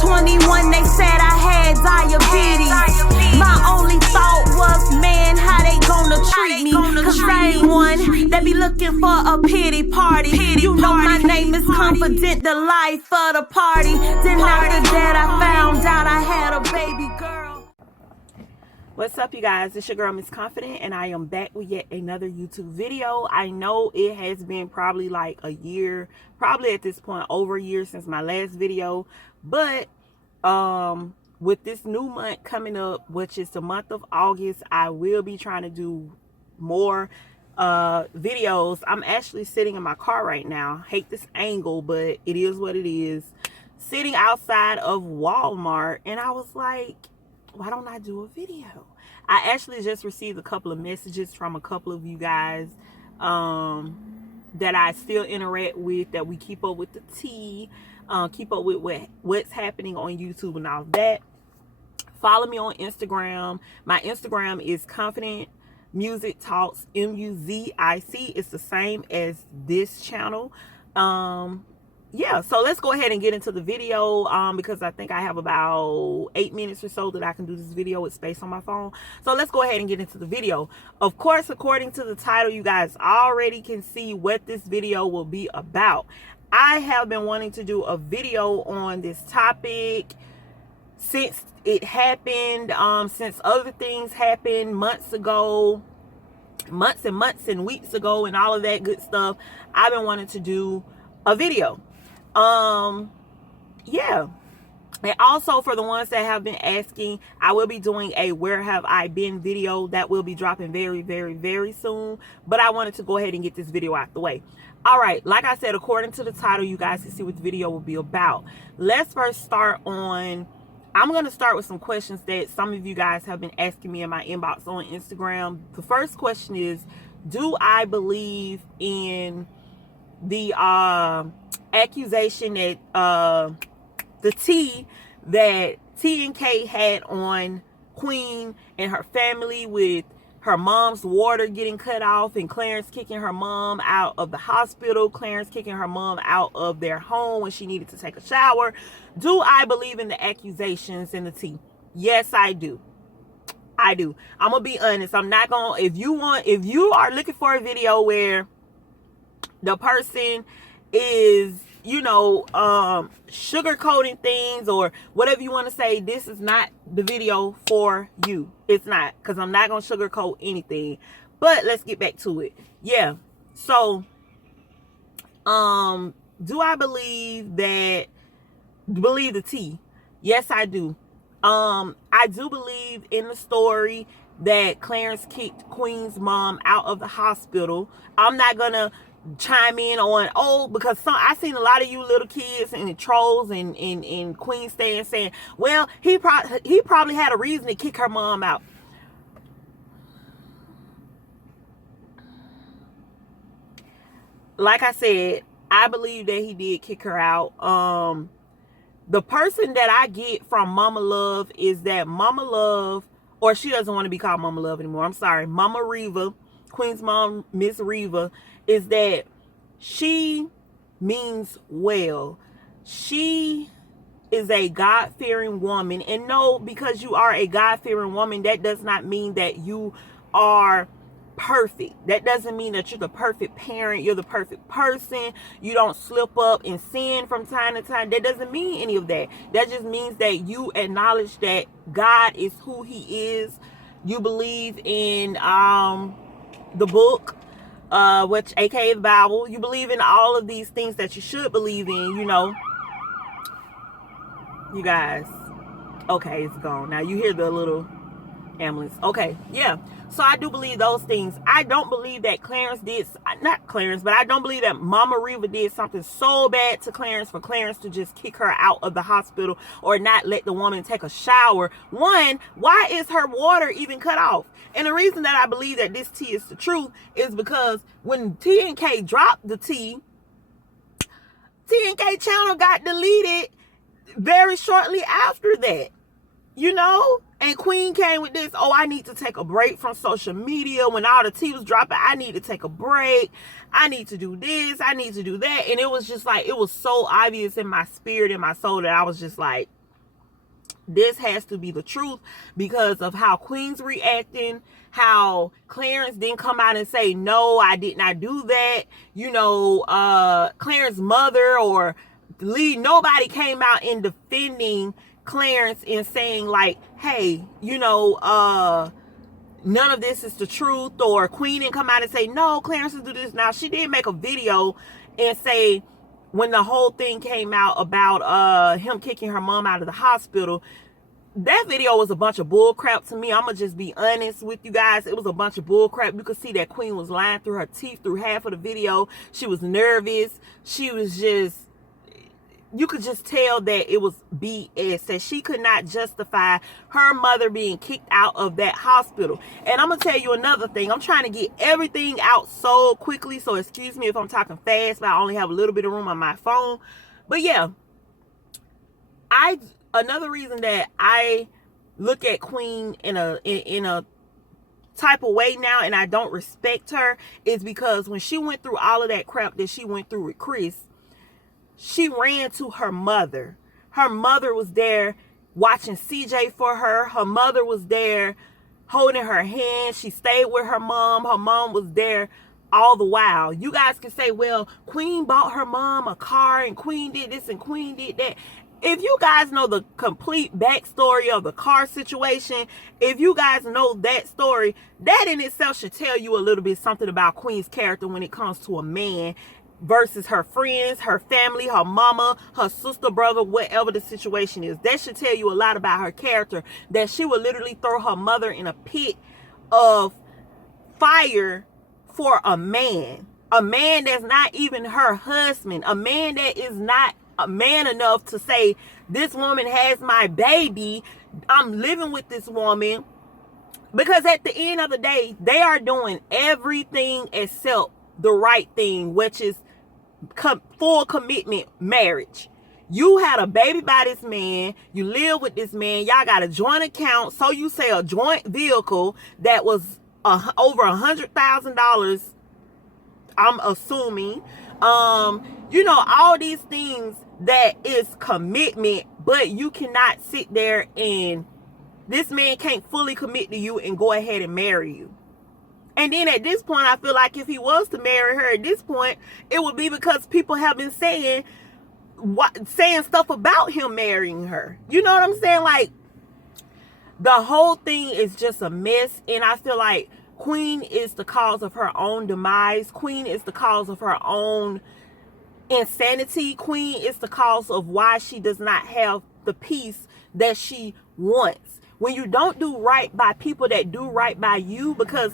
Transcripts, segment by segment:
21, they said I had diabetes. My only thought was, man, how they gonna treat me? Cause I ain't one that be looking for a pity party. You know my name is confident, the life of the party. Then after that I found out I had a baby girl. What's up, you guys? It's your girl Miss Confident, and I am back with yet another YouTube video. I know it has been probably like a year, probably at this point over a year since my last video, but with this new month coming up, which is the month of August, I will be trying to do more videos. I'm actually sitting in my car right now. Hate this angle, but it is what it is. Sitting outside of Walmart, and I was like, why don't I do a video? I actually just received a couple of messages from a couple of you guys that I still interact with, that we keep up with the tea, keep up with what's happening on YouTube and all that. Follow me on Instagram. My Instagram is Confident Music Talks, MUZIC. It's the same as this channel. Yeah, so let's go ahead and get into the video because I think I have about 8 minutes or so that I can do this video with space on my phone. So let's go ahead and get into the video. Of course, according to the title, you guys already can see what this video will be about. I have been wanting to do a video on this topic since it happened, since other things happened months ago, months and weeks ago, and all of that good stuff. I've been wanting to do a video. Yeah, and also for the ones that have been asking, I will be doing a where have I been video that will be dropping very soon, but I wanted to go ahead and get this video out the way. All right, like I said, according to the title, you guys can see what the video will be about. Let's first start on, I'm going to start with some questions that some of you guys have been asking me in my inbox on Instagram. The first question is, do I believe in the accusation that the tea that T and K had on Queen and her family, with her mom's water getting cut off and Clarence kicking her mom out of the hospital, Clarence kicking her mom out of their home when she needed to take a shower? Do I believe in the accusations and the tea? Yes, I do. I do. I'm gonna be honest. I'm not gonna, if you are looking for a video where the person is, you know, sugarcoating things or whatever you want to say, this is not the video for you. It's not, because I'm not going to sugarcoat anything. But let's get back to it. Yeah. So, do I believe the tea? Yes, I do. I do believe in the story that Clarence kicked Queen's mom out of the hospital. I'm not going to chime in on, because I seen a lot of you little kids and trolls and Queen stand saying, well, he probably had a reason to kick her mom out. Like I said, I believe that he did kick her out. The person that I get from Mama Love is that Mama Love, or she doesn't want to be called Mama Love anymore, I'm sorry, Mama Reva, Queen's mom, Miss Reva, is that she means well. She is a God-fearing woman. And no, because you are a God-fearing woman, that does not mean that you are perfect. That doesn't mean that you're the perfect parent, you're the perfect person, you don't slip up and sin from time to time. That doesn't mean any of that. That just means that you acknowledge that God is who he is. You believe in the book, which aka the Bible. You believe in all of these things that you should believe in, you know. You guys, okay, it's gone now. You hear the little ambulance. Okay, yeah, so I do believe those things. I don't believe that Clarence did, not Clarence, but I don't believe that Mama Reva did something so bad to Clarence for Clarence to just kick her out of the hospital or not let the woman take a shower. One, why is her water even cut off? And the reason that I believe that this tea is the truth is because when T and K dropped the tea, T and K channel got deleted very shortly after that, you know. And Queen came with this, oh, I need to take a break from social media. When all the tea was dropping, I need to take a break. I need to do this. I need to do that. And it was just like, it was so obvious in my spirit, in my soul, that I was just like, this has to be the truth because of how Queen's reacting, how Clarence didn't come out and say, no, I did not do that. You know, Clarence's mother or Lee, nobody came out in defending Clarence and saying like, hey, you know, none of this is the truth, or Queen didn't come out and say, no, Clarence will do this. Now, she did make a video and say, when the whole thing came out about him kicking her mom out of the hospital, that video was a bunch of bull crap to me. I'm gonna just be honest with you guys. It was a bunch of bull crap. You could see that Queen was lying through her teeth through half of the video. She was nervous. She was just, you could just tell that it was BS, that she could not justify her mother being kicked out of that hospital. And I'm gonna tell you another thing. I'm trying to get everything out so quickly, so excuse me if I'm talking fast, but I only have a little bit of room on my phone. But yeah, another reason that I look at Queen in a type of way now, and I don't respect her, is because when she went through all of that crap that she went through with Chris, she ran to her mother. Her mother was there watching CJ for her. Her mother was there holding her hand. She stayed with her mom. Her mom was there all the while. You guys can say, well, Queen bought her mom a car and Queen did this and Queen did that. If you guys know the complete backstory of the car situation, if you guys know that story, that in itself should tell you a little bit something about Queen's character when it comes to a man versus her friends, her family, her mama, her sister, brother, whatever the situation is. That should tell you a lot about her character, that she would literally throw her mother in a pit of fire for a man that's not even her husband, a man that is not a man enough to say, this woman has my baby, I'm living with this woman. Because at the end of the day, they are doing everything except the right thing, which is full commitment marriage. You had a baby by this man, you live with this man, y'all got a joint account, so you say a joint vehicle that was over $100,000, I'm assuming. You know, all these things that is commitment, but you cannot sit there and this man can't fully commit to you and go ahead and marry you. And then at this point, I feel like if he was to marry her at this point, it would be because people have been saying stuff about him marrying her. You know what I'm saying? Like, the whole thing is just a mess. And I feel like Queen is the cause of her own demise. Queen is the cause of her own insanity. Queen is the cause of why she does not have the peace that she wants. When you don't do right by people that do right by you, because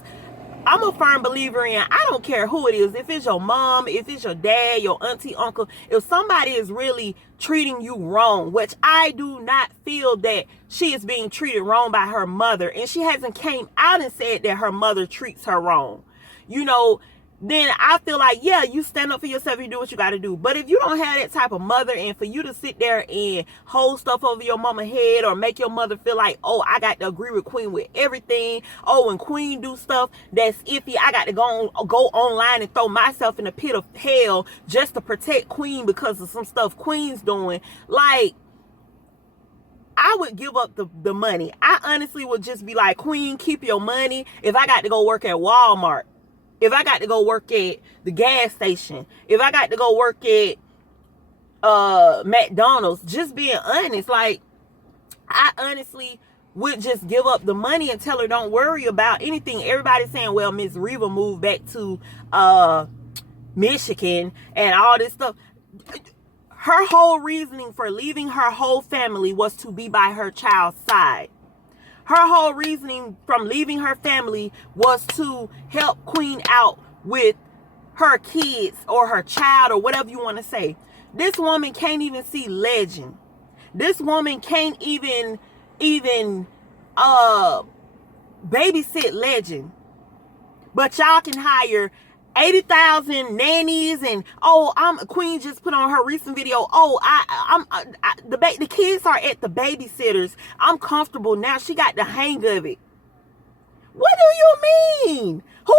I'm a firm believer in, I don't care who it is, if it's your mom, if it's your dad, your auntie, uncle, if somebody is really treating you wrong, which I do not feel that she is being treated wrong by her mother, and she hasn't came out and said that her mother treats her wrong, you know, then I feel like, yeah, you stand up for yourself, you do what you got to do. But if you don't have that type of mother, and for you to sit there and hold stuff over your mama's head or make your mother feel like, oh, I got to agree with Queen with everything. Oh, when Queen do stuff that's iffy, I got to go online and throw myself in the pit of hell just to protect Queen because of some stuff Queen's doing. Like, I would give up the money. I honestly would just be like, Queen, keep your money. If I got to go work at Walmart, if I got to go work at the gas station, if I got to go work at McDonald's, just being honest, like, I honestly would just give up the money and tell her don't worry about anything. Everybody's saying, well, Miss Reva moved back to Michigan and all this stuff. Her whole reasoning for leaving her whole family was to be by her child's side. Her whole reasoning from leaving her family was to help Queen out with her kids or her child or whatever you want to say. This woman can't even see Legend. This woman can't even babysit Legend. But y'all can hire 80,000 nannies, and Queen just put on her recent video, the kids are at the babysitters, I'm comfortable now, she got the hang of it. What do you mean? Who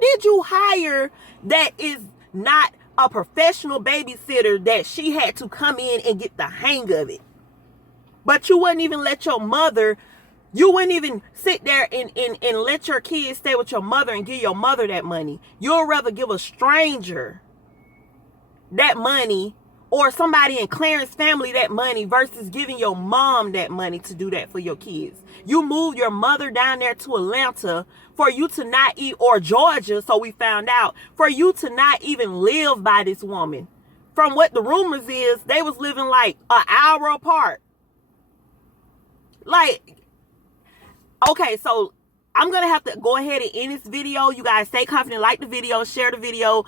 did you hire that is not a professional babysitter that she had to come in and get the hang of it? But you wouldn't even let your mother, you wouldn't even sit there and let your kids stay with your mother and give your mother that money. You'll rather give a stranger that money, or somebody in Clarence family that money, versus giving your mom that money to do that for your kids. You moved your mother down there to Atlanta for you to not eat, or Georgia, so we found out, for you to not even live by this woman. From what the rumors is, they was living like an hour apart. Like, okay, so I'm going to have to go ahead and end this video. You guys stay confident, like the video, share the video,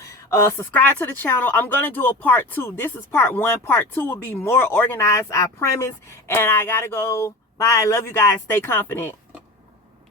subscribe to the channel. I'm going to do a part 2. This is part 1. Part 2 will be more organized, I promise. And I got to go. Bye. Love you guys. Stay confident.